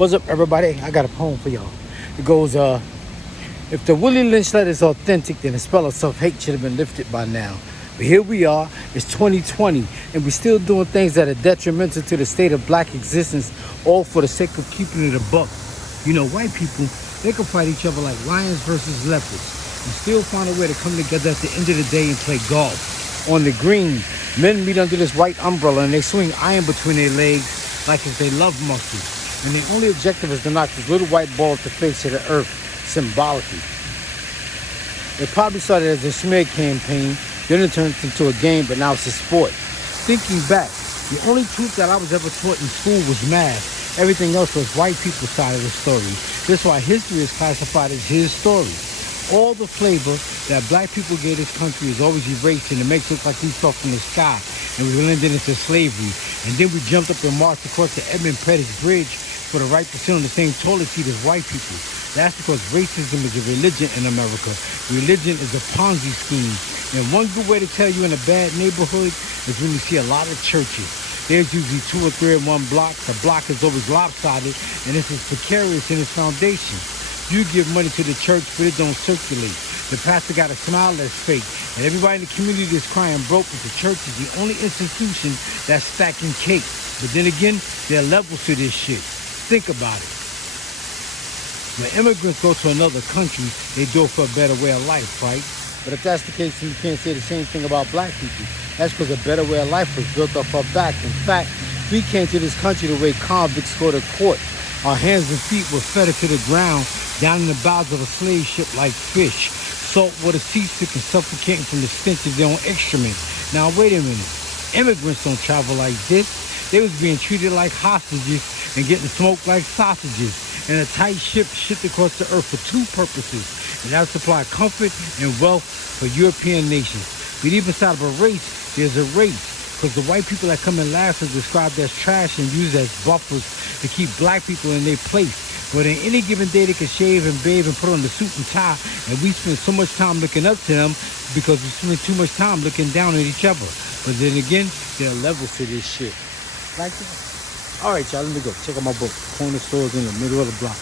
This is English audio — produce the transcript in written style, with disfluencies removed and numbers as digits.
What's up, everybody? I got a poem for y'all. It goes, if the Willie Lynch letter is authentic, then the spell of self-hate should have been lifted by now. But here we are, it's 2020, and we're still doing things that are detrimental to the state of black existence, all for the sake of keeping it a buck. You know, white people, they can fight each other like lions versus leopards, and still find a way to come together at the end of the day and play golf. On the green, men meet under this white umbrella, and they swing iron between their legs like it's their love muscles. And the only objective is to knock this little white ball at the face of the earth, symbolically. It probably started as a smear campaign, then it turned into a game, but now it's a sport. Thinking back, the only truth that I was ever taught in school was math. Everything else was white people's side of the story. That's why history is classified as his story. All the flavor that black people gave this country is always erased, and it makes it look like we fell from the sky and we landed into slavery. And then we jumped up and marched across the Edmund Pettus Bridge for the right to sit on the same toilet seat as white people. That's because racism is a religion in America. Religion is a Ponzi scheme. And one good way to tell you in a bad neighborhood is when you see a lot of churches. There's usually 2 or 3 in one block. The block is always lopsided, and this is precarious in its foundation. You give money to the church, but it don't circulate. The pastor got a smile that's fake, and everybody in the community is crying broke, but the church is the only institution that's stacking cake. But then again, there are levels to this shit. Think about it. When immigrants go to another country, they do it for a better way of life, right? But if that's the case, then you can't say the same thing about black people. That's because a better way of life was built off our back. In fact, we came to this country the way convicts go to court. Our hands and feet were fettered to the ground, down in the bowels of a slave ship like fish. Saltwater seasick and suffocating from the stench of their own excrement. Now, wait a minute. Immigrants don't travel like this. They was being treated like hostages and getting smoked like sausages in a tight ship shipped across the earth for 2 purposes. And that supply comfort and wealth for European nations. But even inside of a race, there's a race. Because the white people that come in last are described as trash and used as buffers to keep black people in their place. But in any given day, they can shave and bathe and put on the suit and tie. And we spend so much time looking up to them because we spend too much time looking down at each other. But then again, there are levels to this shit. Like that? All right, y'all, let me go. Check out my book. Corner stores in the middle of the block.